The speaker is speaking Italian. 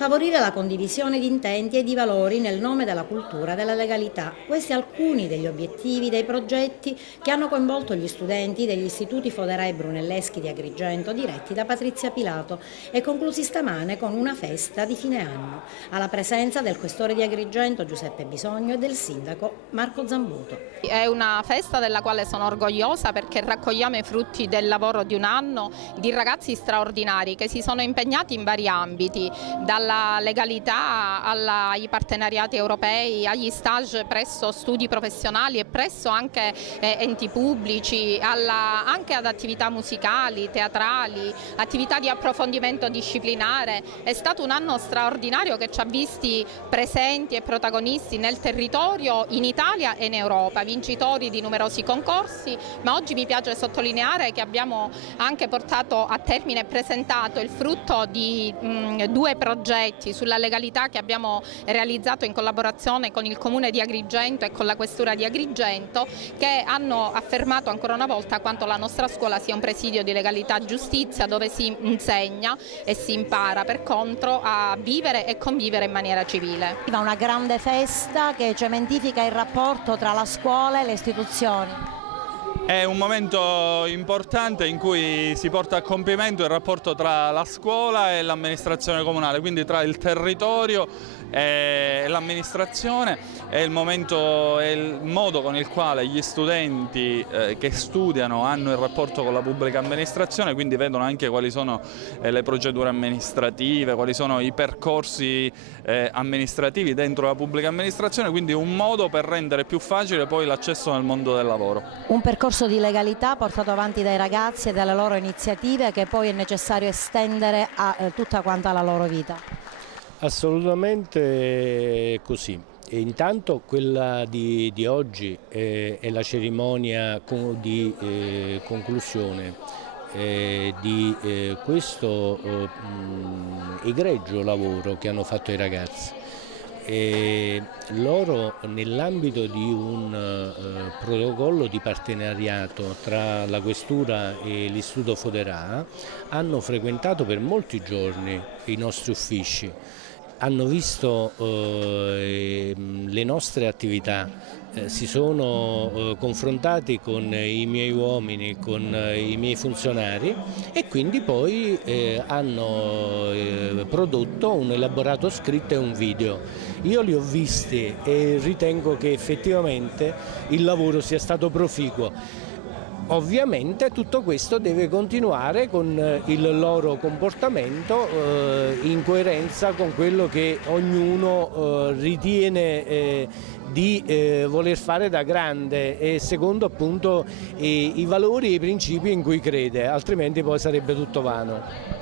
Favorire la condivisione di intenti e di valori nel nome della cultura e della legalità. Questi alcuni degli obiettivi dei progetti che hanno coinvolto gli studenti degli istituti Foderà e Brunelleschi di Agrigento diretti da Patrizia Pilato e conclusi stamane con una festa di fine anno, alla presenza del questore di Agrigento Giuseppe Bisogno e del sindaco Marco Zambuto. È una festa della quale sono orgogliosa perché raccogliamo i frutti del lavoro di un anno di ragazzi straordinari che si sono impegnati in vari ambiti, dalla legalità ai partenariati europei, agli stage presso studi professionali e presso anche enti pubblici, anche ad attività musicali, teatrali, attività di approfondimento disciplinare. È stato un anno straordinario che ci ha visti presenti e protagonisti nel territorio, in Italia e in Europa, vincitori di numerosi concorsi, ma oggi mi piace sottolineare che abbiamo anche portato a termine e presentato il frutto di due progetti sulla legalità che abbiamo realizzato in collaborazione con il Comune di Agrigento e con la Questura di Agrigento, che hanno affermato ancora una volta quanto la nostra scuola sia un presidio di legalità e giustizia dove si insegna e si impara per contro a vivere e convivere in maniera civile. Una grande festa che cementifica il rapporto tra la scuola e le istituzioni. È un momento importante in cui si porta a compimento il rapporto tra la scuola e l'amministrazione comunale, quindi tra il territorio e l'amministrazione. È il modo con il quale gli studenti che studiano hanno il rapporto con la pubblica amministrazione, quindi vedono anche quali sono le procedure amministrative, quali sono i percorsi amministrativi dentro la pubblica amministrazione, quindi un modo per rendere più facile poi l'accesso nel mondo del lavoro. Un percorso di legalità portato avanti dai ragazzi e dalle loro iniziative che poi è necessario estendere a tutta quanta la loro vita. Assolutamente così. E intanto quella di oggi è la cerimonia di conclusione di questo egregio lavoro che hanno fatto i ragazzi. E loro nell'ambito di un protocollo di partenariato tra la Questura e l'Istituto Foderà hanno frequentato per molti giorni i nostri uffici, hanno visto le nostre attività, si sono confrontati con i miei uomini, con i miei funzionari e quindi poi hanno prodotto un elaborato scritto e un video. Io li ho visti e ritengo che effettivamente il lavoro sia stato proficuo. Ovviamente tutto questo deve continuare con il loro comportamento in coerenza con quello che ognuno ritiene di voler fare da grande e secondo appunto i valori e i principi in cui crede, altrimenti poi sarebbe tutto vano.